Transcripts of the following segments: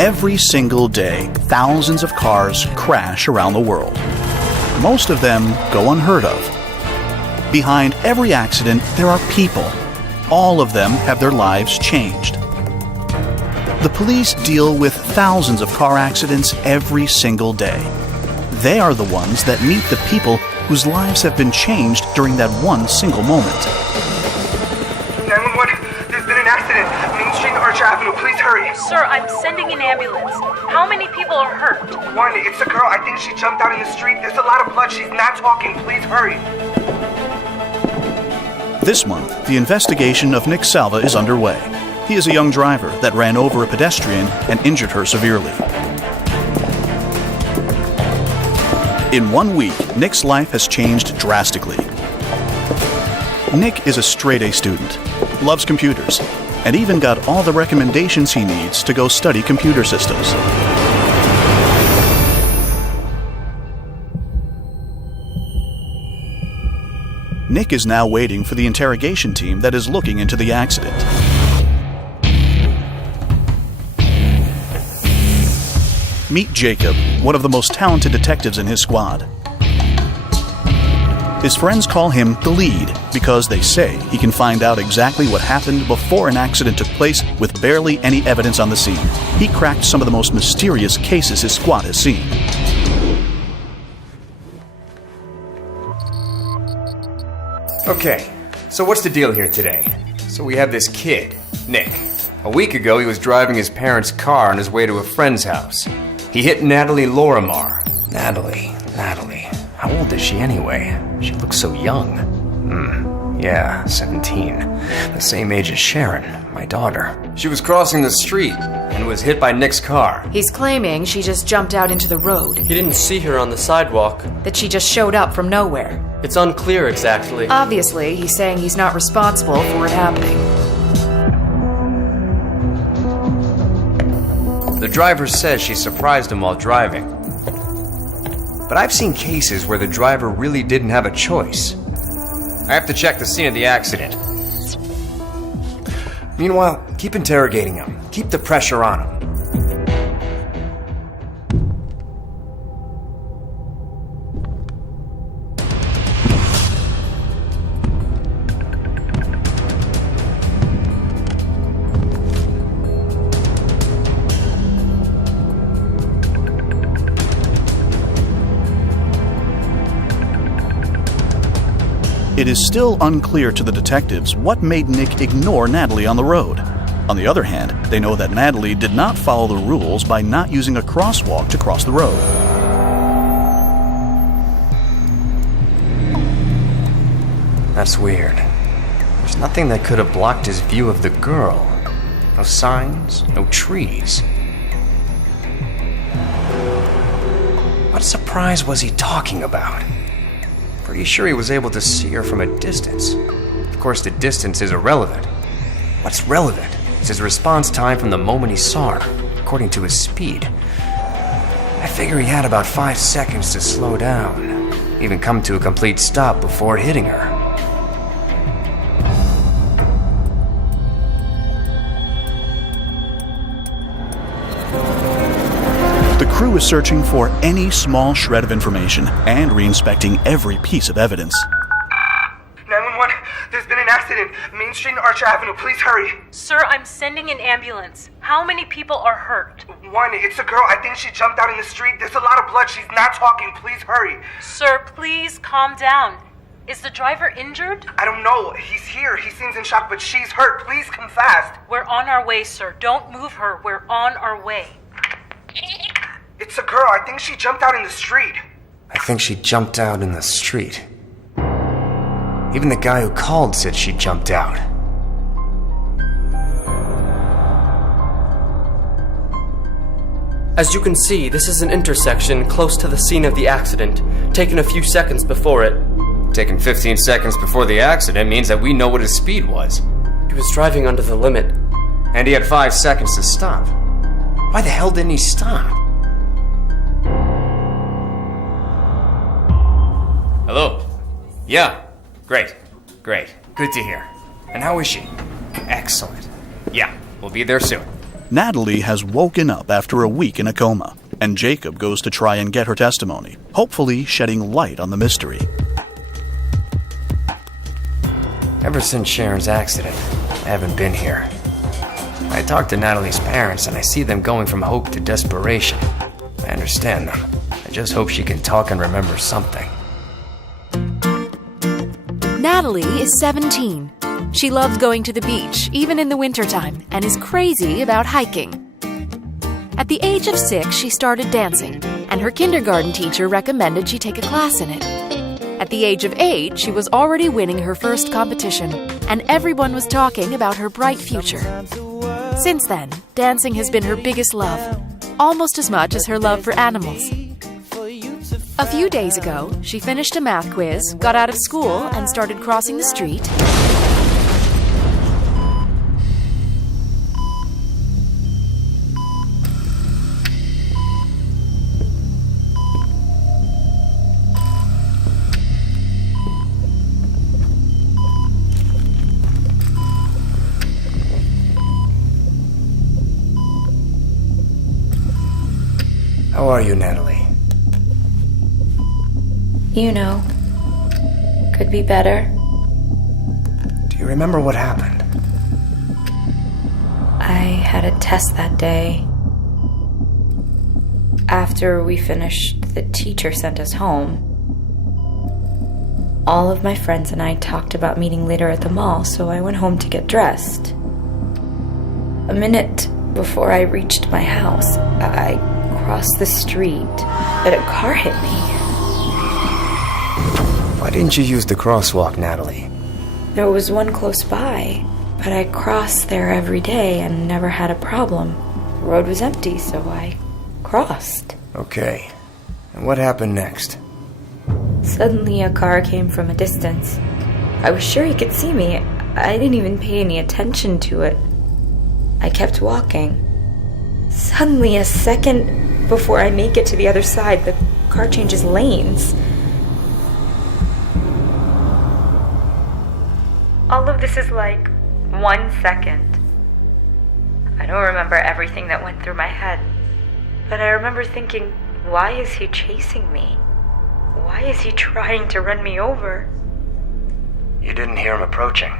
Every single day, thousands of cars crash around the world. Most of them go unheard of. Behind every accident, there are people. All of them have their lives changed. The police deal with thousands of car accidents every single day. They are the ones that meet the people whose lives have been changed during that one single moment. 911, there's been an accident. Main Street, Arch Avenue, please hurry. Sir, I'm sending an ambulance. How many people are hurt? One, it's a girl. I think she jumped out in the street. There's a lot of blood. She's not talking. Please hurry. This month, the investigation of Nick Salva is underway. He is a young driver that ran over a pedestrian and injured her severely. In 1 week, Nick's life has changed drastically. Nick is a straight-A student, loves computers, and even got all the recommendations he needs to go study computer systems. Nick is now waiting for the interrogation team that is looking into the accident. Meet Jacob, one of the most talented detectives in his squad. His friends call him the lead because they say he can find out exactly what happened before an accident took place with barely any evidence on the scene. He cracked some of the most mysterious cases his squad has seen. Okay, so what's the deal here today? So we have this kid, Nick. A week ago, he was driving his parents' car on his way to a friend's house. He hit Natalie Lorimar. Natalie. How old is she anyway? She looks so young. Yeah, 17. The same age as Sharon, my daughter. She was crossing the street and was hit by Nick's car. He's claiming she just jumped out into the road. He didn't see her on the sidewalk. That she just showed up from nowhere. It's unclear exactly. Obviously, he's saying he's not responsible for it happening. The driver says she surprised him while driving. But I've seen cases where the driver really didn't have a choice. I have to check the scene of the accident. Meanwhile, keep interrogating him. Keep the pressure on him. It is still unclear to the detectives what made Nick ignore Natalie on the road. On the other hand, they know that Natalie did not follow the rules by not using a crosswalk to cross the road. That's weird. There's nothing that could have blocked his view of the girl. No signs, no trees. What surprise was he talking about? Pretty sure he was able to see her from a distance. Of course, the distance is irrelevant. What's relevant is his response time from the moment he saw her, according to his speed. I figure he had about 5 seconds to slow down, even come to a complete stop before hitting her. The crew is searching for any small shred of information and re-inspecting every piece of evidence. 911, there's been an accident. Main Street and Arch Avenue, please hurry. Sir, I'm sending an ambulance. How many people are hurt? One, it's a girl. I think she jumped out in the street. There's a lot of blood. She's not talking. Please hurry. Sir, please calm down. Is the driver injured? I don't know. He's here. He seems in shock, but she's hurt. Please come fast. We're on our way, sir. Don't move her. We're on our way. It's a girl. I think she jumped out in the street. I think she jumped out in the street. Even the guy who called said she jumped out. As you can see, this is an intersection close to the scene of the accident, taken a few seconds before it. Taking 15 seconds before the accident means that we know what his speed was. He was driving under the limit. And he had 5 seconds to stop. Why the hell didn't he stop? Hello? Yeah. Great. Good to hear. And how is she? Excellent. Yeah, we'll be there soon. Natalie has woken up after a week in a coma, and Jacob goes to try and get her testimony, hopefully shedding light on the mystery. Ever since Sharon's accident, I haven't been here. I talked to Natalie's parents, and I see them going from hope to desperation. I understand them. I just hope she can talk and remember something. Natalie is 17. She loves going to the beach, even in the wintertime, and is crazy about hiking. At the age of 6, she started dancing, and her kindergarten teacher recommended she take a class in it. At the age of 8, she was already winning her first competition, and everyone was talking about her bright future. Since then, dancing has been her biggest love, almost as much as her love for animals. A few days ago, she finished a math quiz, got out of school, and started crossing the street. How are you, Natalie? You know, could be better. Do you remember what happened? I had a test that day. After we finished, the teacher sent us home. All of my friends and I talked about meeting later at the mall, so I went home to get dressed. A minute before I reached my house, I crossed the street, but a car hit me. Why didn't you use the crosswalk, Natalie? There was one close by, but I crossed there every day and never had a problem. The road was empty, so I crossed. Okay. And what happened next? Suddenly a car came from a distance. I was sure he could see me. I didn't even pay any attention to it. I kept walking. Suddenly, a second before I make it to the other side, the car changes lanes. All of this is like 1 second. I don't remember everything that went through my head, but I remember thinking, why is he chasing me? Why is he trying to run me over? You didn't hear him approaching?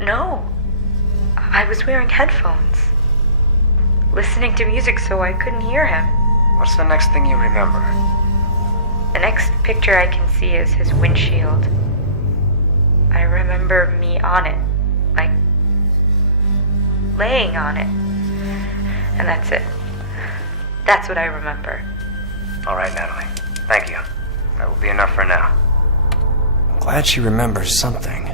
No. I was wearing headphones, listening to music so I couldn't hear him. What's the next thing you remember? The next picture I can see is his windshield. I remember me on it, like laying on it. And that's it. That's what I remember. All right, Natalie. Thank you. That will be enough for now. I'm glad she remembers something.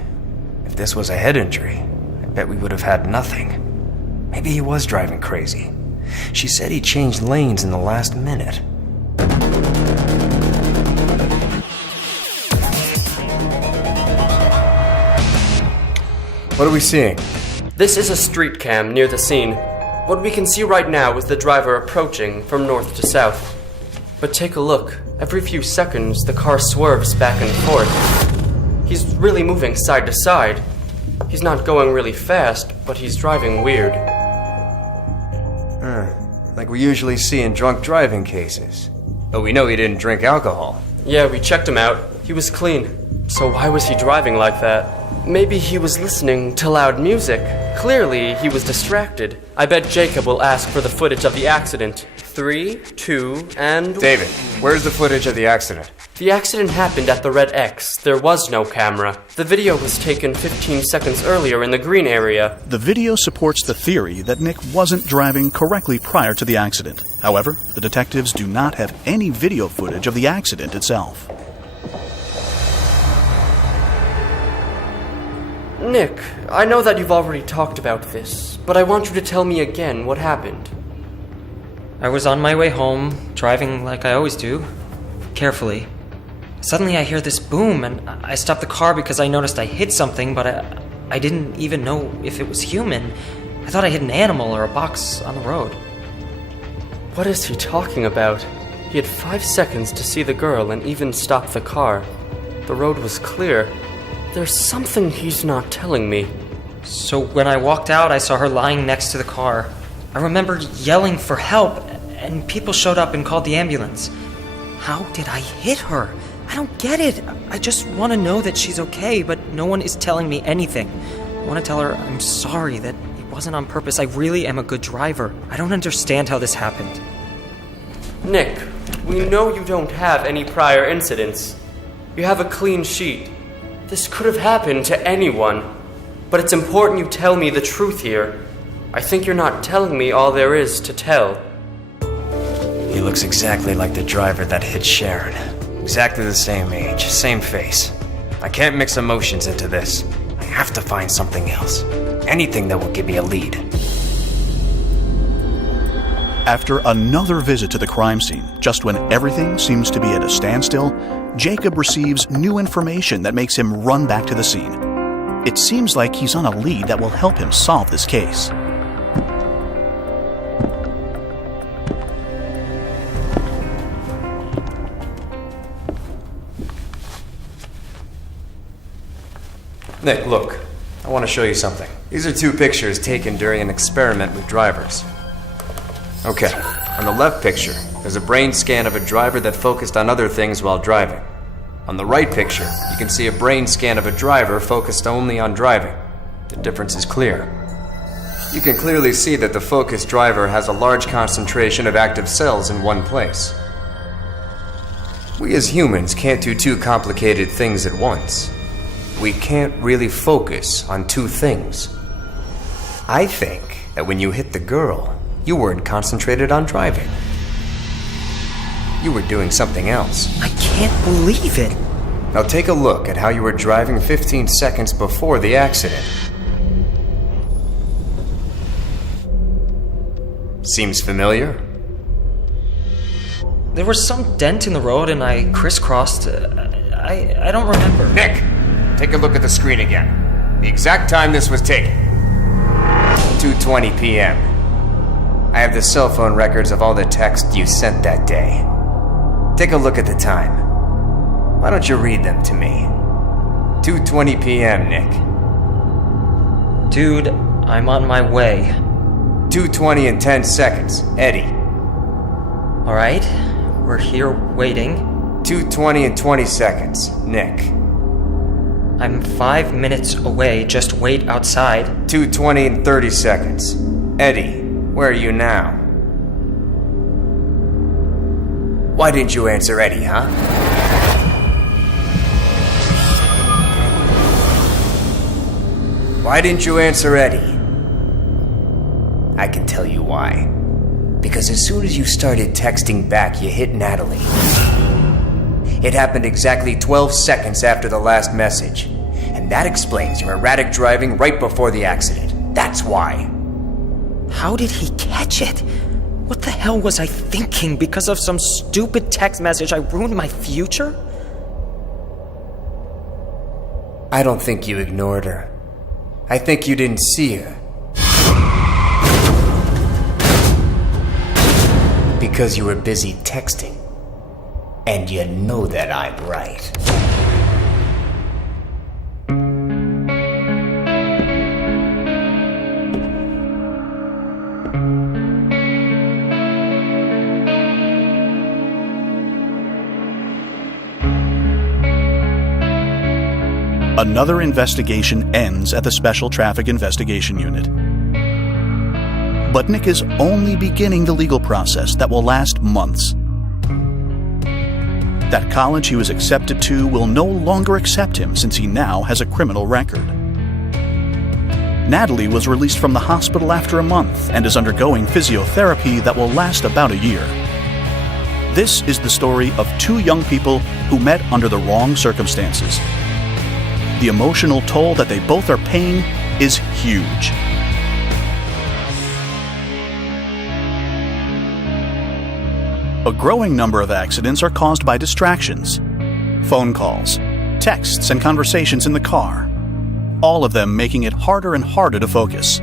If this was a head injury, I bet we would have had nothing. Maybe he was driving crazy. She said he changed lanes in the last minute. What are we seeing? This is a street cam near the scene. What we can see right now is the driver approaching from north to south. But take a look. Every few seconds, the car swerves back and forth. He's really moving side to side. He's not going really fast, but he's driving weird. Like we usually see in drunk driving cases. But we know he didn't drink alcohol. Yeah, we checked him out. He was clean. So why was he driving like that? Maybe he was listening to loud music. Clearly, he was distracted. I bet Jacob will ask for the footage of the accident. 3, 2, and... David, where's the footage of the accident? The accident happened at the red X. There was no camera. The video was taken 15 seconds earlier in the green area. The video supports the theory that Nick wasn't driving correctly prior to the accident. However, the detectives do not have any video footage of the accident itself. Nick, I know that you've already talked about this, but I want you to tell me again what happened. I was on my way home, driving like I always do, carefully. Suddenly I hear this boom, and I stopped the car because I noticed I hit something, but I didn't even know if it was human. I thought I hit an animal or a box on the road. What is he talking about? He had 5 seconds to see the girl and even stop the car. The road was clear. There's something he's not telling me. So when I walked out, I saw her lying next to the car. I remember yelling for help, and people showed up and called the ambulance. How did I hit her? I don't get it. I just want to know that she's okay, but no one is telling me anything. I want to tell her I'm sorry, that it wasn't on purpose. I really am a good driver. I don't understand how this happened. Nick, we know you don't have any prior incidents. You have a clean sheet. This could have happened to anyone. But it's important you tell me the truth here. I think you're not telling me all there is to tell. He looks exactly like the driver that hit Sharon. Exactly the same age, same face. I can't mix emotions into this. I have to find something else. Anything that will give me a lead. After another visit to the crime scene, just when everything seems to be at a standstill, Jacob receives new information that makes him run back to the scene. It seems like he's on a lead that will help him solve this case. Nick, look. I want to show you something. These are 2 pictures taken during an experiment with drivers. Okay, on the left picture, there's a brain scan of a driver that focused on other things while driving. On the right picture, you can see a brain scan of a driver focused only on driving. The difference is clear. You can clearly see that the focused driver has a large concentration of active cells in one place. We as humans can't do 2 complicated things at once. We can't really focus on 2 things. I think that when you hit the girl, you weren't concentrated on driving. You were doing something else. I can't believe it. Now take a look at how you were driving 15 seconds before the accident. Seems familiar? There was some dent in the road and I crisscrossed. I don't remember. Nick, take a look at the screen again. The exact time this was taken. 2:20 p.m. I have the cell phone records of all the texts you sent that day. Take a look at the time. Why don't you read them to me? 2:20 p.m., Nick. Dude, I'm on my way. 2:20 and 10 seconds, Eddie. Alright, we're here waiting. 2:20 and 20 seconds, Nick. I'm 5 minutes away, just wait outside. 2:20 and 30 seconds. Eddie, where are you now? Why didn't you answer Eddie, huh? Why didn't you answer Eddie? I can tell you why. Because as soon as you started texting back, you hit Natalie. It happened exactly 12 seconds after the last message. And that explains your erratic driving right before the accident. That's why. How did he catch it? What the hell was I thinking? Because of some stupid text message, I ruined my future? I don't think you ignored her. I think you didn't see her. Because you were busy texting. And you know that I'm right. Another investigation ends at the Special Traffic Investigation Unit. But Nick is only beginning the legal process that will last months. That college he was accepted to will no longer accept him since he now has a criminal record. Natalie was released from the hospital after a month and is undergoing physiotherapy that will last about a year. This is the story of 2 young people who met under the wrong circumstances. The emotional toll that they both are paying is huge. A growing number of accidents are caused by distractions. Phone calls, texts, and conversations in the car. All of them making it harder and harder to focus.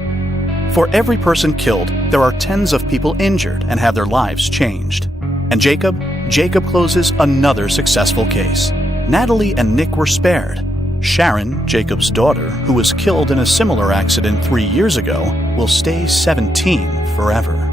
For every person killed, there are tens of people injured and have their lives changed. And Jacob closes another successful case. Natalie and Nick were spared. Sharon, Jacob's daughter, who was killed in a similar accident 3 years ago, will stay 17 forever.